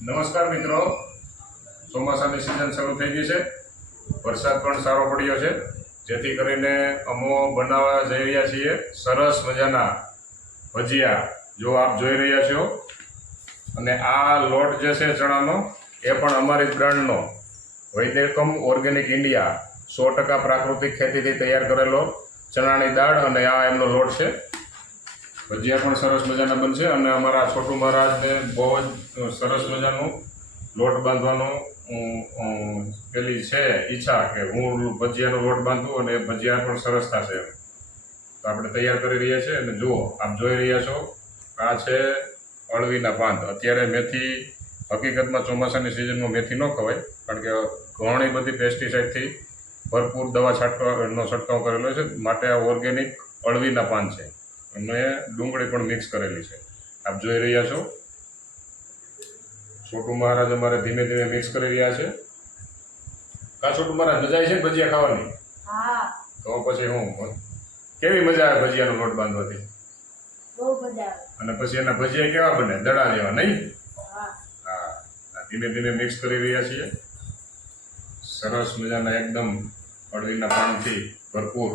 નમસ્કાર મિત્રો, ચોમાસાની સિઝન શરૂ થઈ ગઈ છે. વરસાદ પણ સારો પડ્યો છે, જેથી કરીને અમો બનાવવા જઈ રહ્યા છીએ સરસ મજાના ભજીયા. જો આપ જોઈ રહ્યા છો, અને આ લોટ જે છે ચણાનો, એ પણ અમારી બ્રાન્ડનો વૈદ્યકમ ઓર્ગેનિક ઇન્ડિયા 100% પ્રાકૃતિક ખેતીથી તૈયાર કરેલો ચણાની દાળ, અને આ એમનો લોટ છે. ભજીયા પણ સરસ મજાના બનશે. અને અમારા છોટુ મહારાજને બહુ જ સરસ મજાનું લોટ બાંધવાનું પેલી છે ઈચ્છા કે હું ભજીયાનો લોટ બાંધું અને ભજીયા પણ સરસ થશે. તો આપણે તૈયાર કરી રહ્યા છીએ. અને જુઓ, આપ જોઈ રહ્યા છો, આ છે અળવીના પાન. અત્યારે મેથી, હકીકતમાં ચોમાસાની સિઝનમાં મેથી ન ખવાય, કારણ કે ઘણી બધી પેસ્ટિસાઇડથી ભરપૂર દવા છંટકાવ કરેલો છે. માટે આ ઓર્ગેનિક અળવીના પાન છે, અને ડુંગળી પણ મિક્સ કરેલી છે. આપ જોઈ રહ્યા છો, છોટુ મહારાજ અમારે ધીમે ધીમે મિક્સ કરી રહ્યા છે. કા છોટુ મહારાજ, મજા આવી છે ભજીયા ખાવાની? હા. તો પછી હું કેવી મજા આવે ભજીયાનો લોટ બાંધવાથી? બહુ મજા આવે. અને પછી એના ભજીયા કેવા બને? દડા જેવા, નહીં? હા. હા, ધીમે ધીમે મિક્સ કરી રહ્યા છીએ. સરસ મજાના એકદમ અળવીના પાનથી ભરપૂર.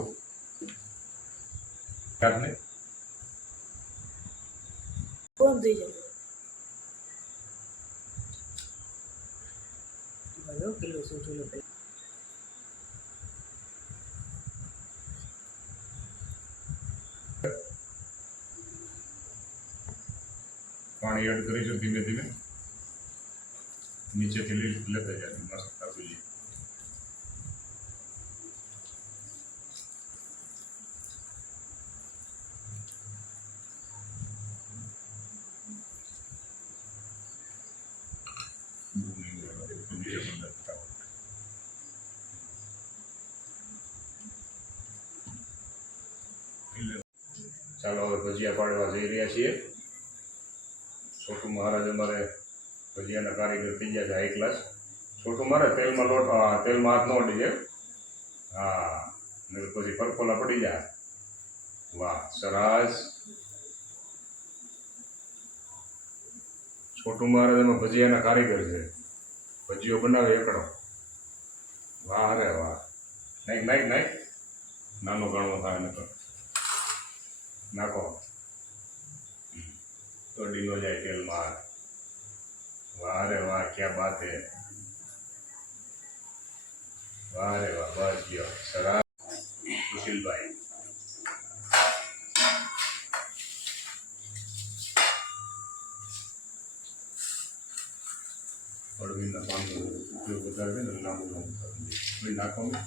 કોણ થઈ જશે? બોલો કિલો શું કિલો પાણી એડ કરીશું ધીમે ધીમે. નીચેથી લેતા જાય મસ્ત આપી. ચાલો, હવે ભજીયા પાડવા જઈ રહ્યા છીએ. છોટુ મહારાજ અમારે ભજીયાના કારીગર થઈ ગયા છે, હાઈ ક્લાસ. છોટુ મહારાજ, તેલમાં હાથ ન અડી જાય. હા, ને પછી પરકોલા પડી જાય. વાહ, સરસ. છોટુ મહારાજ એમાં ભજીયાના કારીગર છે. ભજીયો બનાવે એકડો. વાહ રે વાહ. નાખ નાનો ઘણો થાય ને તો નાખો તો ડીલો જાય તેલમાં. વાહ રે વાહ, ક્યાં બાત હે. વાહ રે વાહ, બસ ગયો. સરસ સુશીલભાઈ. અળવીના પાનનો ઉપયોગ વધારે છે ને, લાંબુ નાખવાનું નાખવાનું.